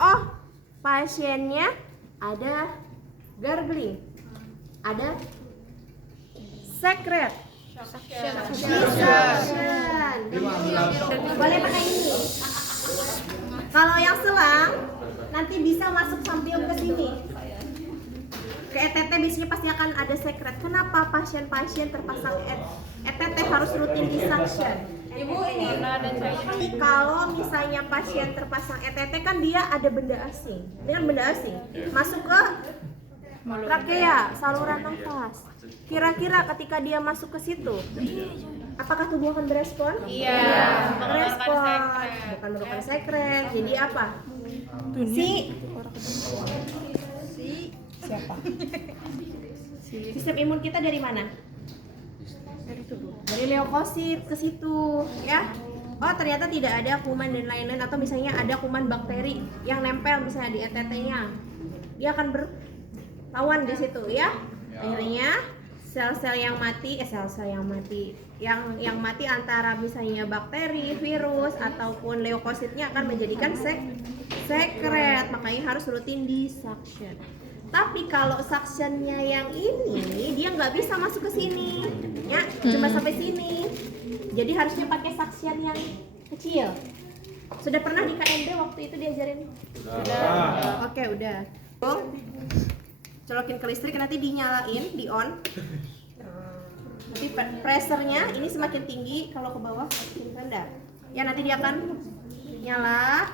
Oh, pasiennya ada gargling, ada secret, suction. Boleh pakai ini. Kalau yang selang nanti bisa masuk sambil ke sini. Ke ETT biasanya pasti akan ada secret. Kenapa pasien-pasien terpasang ETT harus rutin di suction? Ibu ini. Kalau misalnya pasien terpasang ETT kan dia ada benda asing. Ini kan benda asing. Masuk ke trakea, saluran nafas. Kira-kira ketika dia masuk ke situ, apakah tubuh akan berespon? Iya. Berespon. Bukan merupakan sekret. Jadi apa? Siapa? Sistem imun kita dari mana? Dari tubuh. Dari leukosit ke situ, ya. Oh, ternyata tidak ada kuman dan lain-lain, atau misalnya ada kuman bakteri yang nempel misalnya di ETT-nya. Dia akan berlawan di situ, ya. Akhirnya sel-sel yang mati, yang mati antara misalnya bakteri, virus ataupun leukositnya akan menjadikan sekret. Makanya harus rutin di suction. Tapi kalau suctionnya yang ini dia nggak bisa masuk ke sini, ya, cuma sampai sini. Jadi harusnya pakai suction yang kecil. Sudah pernah di KMD waktu itu diajarin? Sudah. Oke, udah. Colokin ke listrik, nanti dinyalain, di on. Nanti pressernya ini semakin tinggi, kalau ke bawah semakin rendah. Ya, nanti dia akan nyala.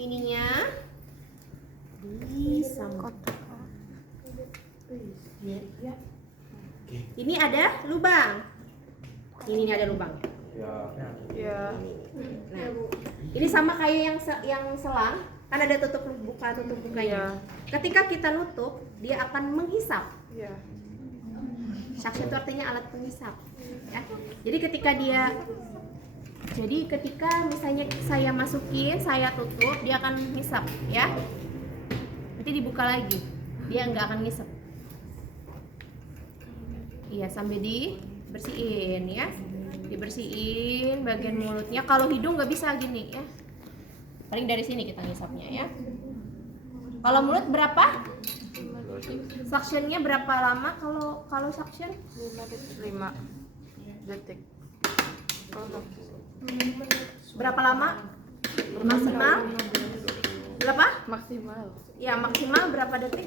Ininya disangkut. Ini ada lubang. Ini ada lubang. Ya. Nah, ini sama kayak yang selang, kan ada tutup bukanya. Ketika kita nutup, dia akan menghisap. Iya. Suction itu artinya alat penghisap. Ya. Jadi ketika misalnya saya masukin, saya tutup, dia akan menghisap, ya. Nanti dibuka lagi, dia nggak akan ngisep. Iya, sampai dibersihin, ya. Dibersihin bagian mulutnya. Kalau hidung nggak bisa gini, ya. Paling dari sini kita ngisapnya, ya. Kalau mulut berapa? Suctionnya berapa lama kalau suction? 5 detik. Berapa lama? Maksimal? Berapa? Maksimal. Ya, maksimal berapa detik?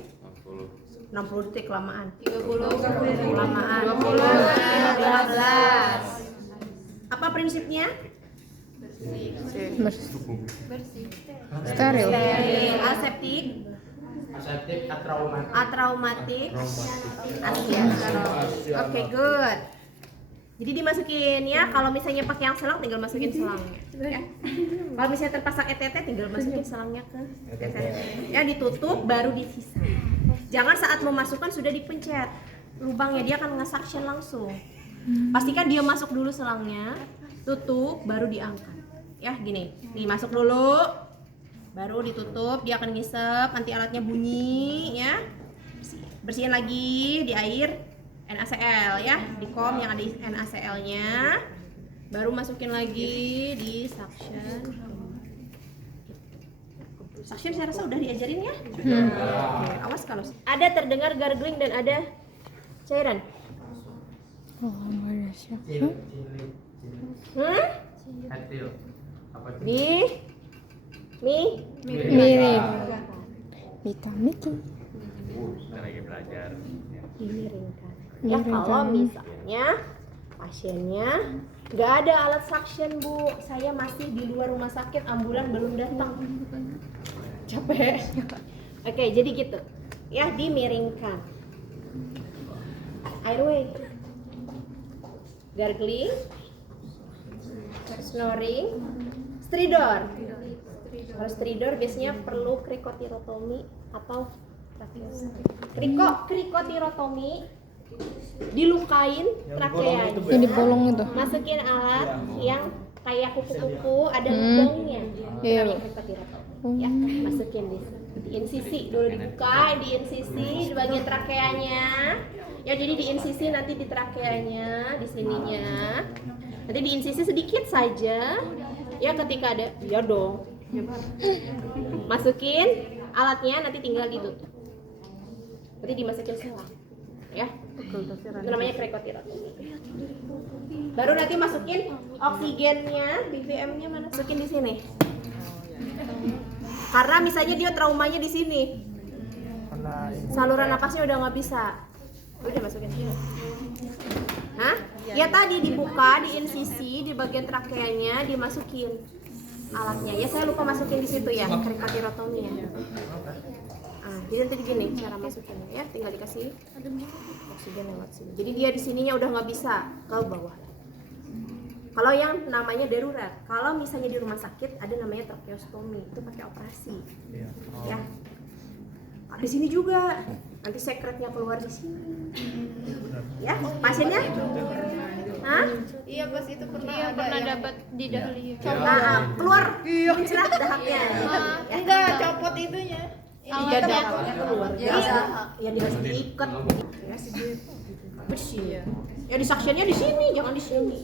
60 detik, lamaan. 30. Lamaan. 15. Apa prinsipnya? Steril. Aseptik, atraumatik, Oke, good. Jadi dimasukin, ya. Kalau misalnya pakai yang selang, tinggal masukin selangnya, ya. Kalau misalnya terpasang ETT, tinggal masukin selangnya ke ETT. Ya, ditutup baru disisa. Jangan saat memasukkan sudah dipencet lubangnya, dia akan nge-suction langsung. Pastikan dia masuk dulu selangnya, tutup baru diangkat. Ya, gini. Nih, masuk dulu. Baru ditutup, dia akan ngisep, nanti alatnya bunyi, ya. Bersihin lagi di air NaCl, ya, di kom yang ada NaCl-nya. Baru masukin lagi di suction. Suction saya rasa udah diajarin, ya. Oke, awas kalau ada terdengar gargling dan ada cairan. Oh, nggak ada siapa. Mirip. Mika Miki. Dimiringkan. Ya, kalau misalnya pasiennya nggak ada alat suction, Bu, saya masih di luar rumah sakit, ambulan belum datang, capek. Oke, jadi gitu, ya, dimiringkan. Airway, gargling, snoring, stridor. Kalau stridor biasanya perlu krikotirotomi atau krikotirotomi, dilukain trakeanya. Yang di bolong itu. Masukin alat yang kayak kuku-kuku ada lubangnya. Iya. Ya, masukin di insisi dulu, dibuka di insisi di bagian trakeanya. Ya, jadi di insisi, nanti di trakeanya, di sininya. Nanti di insisi sedikit saja. Ya, ketika ada, ya dong, Masukin alatnya, nanti tinggal ditutup. Nanti dimasukin selang, ya. Itu namanya krikotirotomi. Baru nanti masukin oksigennya, BVM-nya mana? Masukin di sini. Karena misalnya dia traumanya di sini, saluran napasnya udah nggak bisa. Udah masukin. Hah? Ya tadi dibuka di insisi di bagian trakeanya, dimasukin alatnya. Ya saya lupa masukin di situ ya, krikotirotomi ya. Jadi nanti gini cara masukin ya, tinggal dikasih oksigen lewat sini. Jadi dia di sininya udah nggak bisa ke bawah. Kalau yang namanya darurat, kalau misalnya di rumah sakit ada namanya tracheostomy, itu pakai operasi. Ya. Di sini juga nanti sekretnya keluar di sini. Ya, pasiennya? Hah? Iya pas itu pernah dapat di dahlia. Keluar mencerat dahaknya. Enggak, copot itunya. Iya, dahaknya keluar. Ya dirasa diikat. Bersih. Ya disaksennya di sini, jangan di sini.